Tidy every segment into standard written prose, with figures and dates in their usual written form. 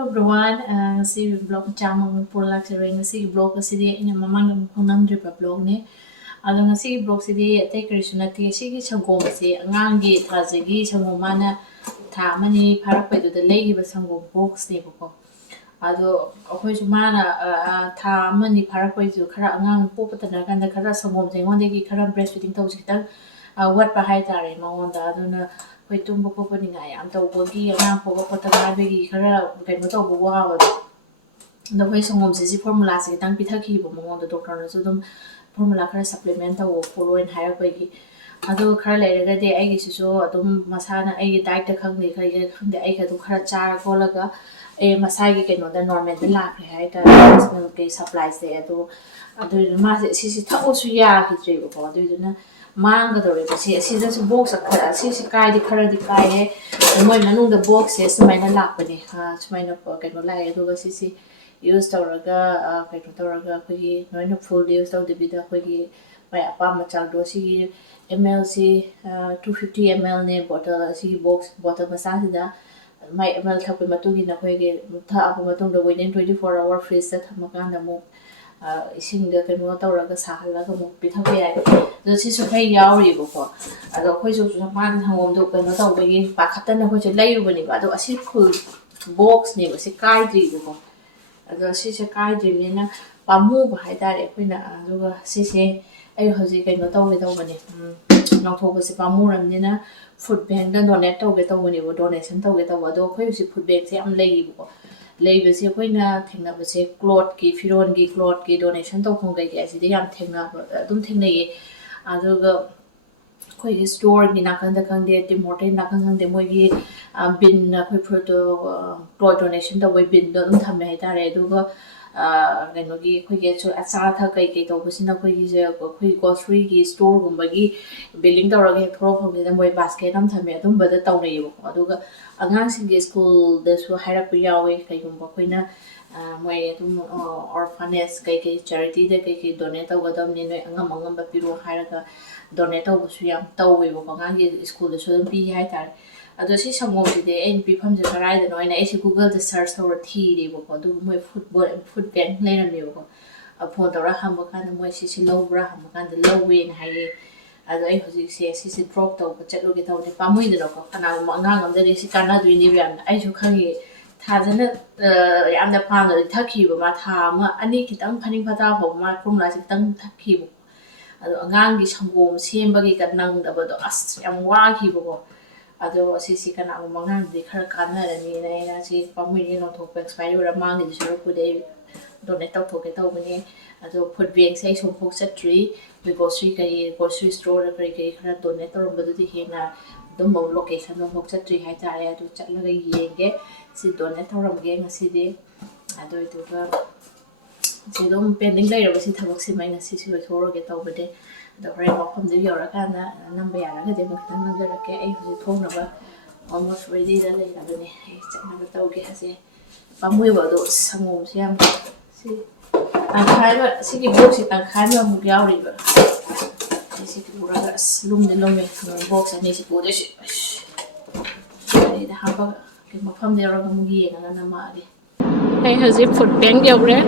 everyone. Ngasi vlog chamang pulak sire ngasi vlog asidi ina mamang phongnamdri pa vlog ne. Ado ngasi vlog sidi atai krishna ti sigi sangom se angangi thajagi sangom mana tha mani pharak pe du legi ba sangom box ne ko. Ado akhoi su mana tha mani pharak pe ju khara angang popatana kanda khara sangom jengon degi khara breastfeeding tau sikta wat pa hai tare maonda aduna hoi tumbo popo ni ngai am tau bogi angang popo potana begi khara kaino tau bo wa da hoi sangom se formula se tang pithaki bo maonda doctor na su dum formula khara supplement tau follow in higher begi ado khara leiraga de ai gi su adum masana ai gi diet ta khangni khai khangde ai ka du khara char golaga e masai gi kaino da normal da la hai ta national ke supply se ado ado ma se thau su ya ki tre bo ado na mang ga dore si da su box khara si kai di khara di kai he moi manung da box se sumai na lak pa ni ha sumai na ko kaino lai ado ga si use tawraga kaino tawraga khoi noina full use taw de bida khoi mai apa ma chak do si ml si 250 ml ne bottle si box bottle ma sa da mai ml thap ma tu gi na khoi ge tha apa ma tung da within 24 hour freeze ta thamakan da mo ising da kaino tawraga sa hala ga mo pi thap ya do si su khai yaw ri bo ko ado khoi su ma hangom do kaino taw be gi pa khatan na khoi se lai ru bani ba do asi full box ne ba si kai di bo ko ado si se kai di ni na pamu ba hai da re khoi na ado ga si se ai hoji kaino taw ge taw bani nong tho ba si pamu ram ni na food bank da donate taw ge taw bani bo donation taw ge taw ado khoi si food bank se am lai bo leibe se khoi na thengna ba se cloth ki firon gi cloth ki donation taw khong ge si de yam thengna adum thengna ye ado ga khoi gi store gi na kan da kan de ti morte na kan de moi gi bin na khoi photo cloth donation taw bai bin do dum thame hai tare ado ga kaino gi khoi ge chu acha tha kai kai taw busina khoi gi je khoi grocery gi store gumba gi billing tawra ge thro phom de moi basket am thame adum ba da taw nei bo ado ga angang sing ge school da su haira pu yawe kai gumba khoi na moi adum orphanage kai kai charity da kai donate taw ga dam ni noi angam angam ba piro haira ga donate taw su yam taw we bo angang ge school da su pi hai tar ado si sangom si de en pi pham je karai da noi na ai si google da search tawra thi re bo ko du moi food bank nei ram me bo phone tawra ham ba kan moi si lobra ham kan da lowe na hai ado ai hoji si drop taw ba chatlo ge taw de pamui de ko kana ma ngang am de si kana du ni biam ai ju khangi tha jana yam da phan da thakhi ba ma tha ma ani kitang phaning phata ho ma formula si tang thakhi bo ado angang gi sangom sem ba gi kan nang da ba do as yam wa ki bo ado si kana mo mangang de khara kana ra ni na si pamui ni no thok expire ra mang ni suru ku de donate taw thok ke taw ni ado food bank sai som phok chatri we grocery store ra kai khara donate taw ba du he na dum mo location no phok chatri hai ta ya du chatla ga yenge si donate taw ram ge ngasi de ado itu ga si dum pending lai ra si thabak si mai na si loi thoro ge taw ba de ado hore mafam de yora kana number ya ra ga de mo tan number ra ke ai hu thong na ba almost ready da lai ra ne chatna ba taw ge hase pamui ba do sangom siam si khai ba si ki box si tang khai ba mu yaw ri ba si ki ura ga lum de lum me box ani si po de si ai da ha ba ke mafam de ra ga mu gi na na ma ge ai haji food bank yaw re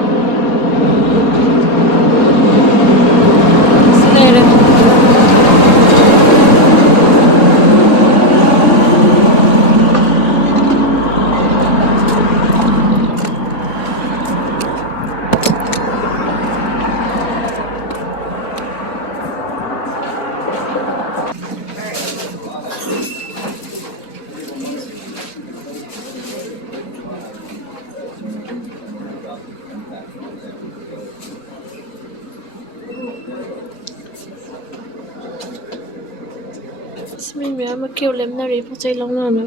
Mình bé mà kêu lem na ri po chai long na na.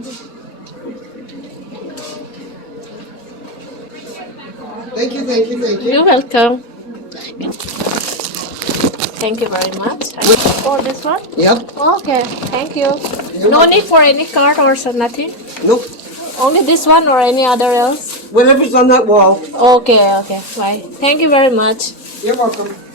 Thank you. You're welcome. Thank you very much. For this one? Yep. Okay, thank you. You're No welcome. need for any card or so, nothing? Nope. Only this one or any other else? Whatever's on that wall. Okay, bye. Thank you very much. You're welcome.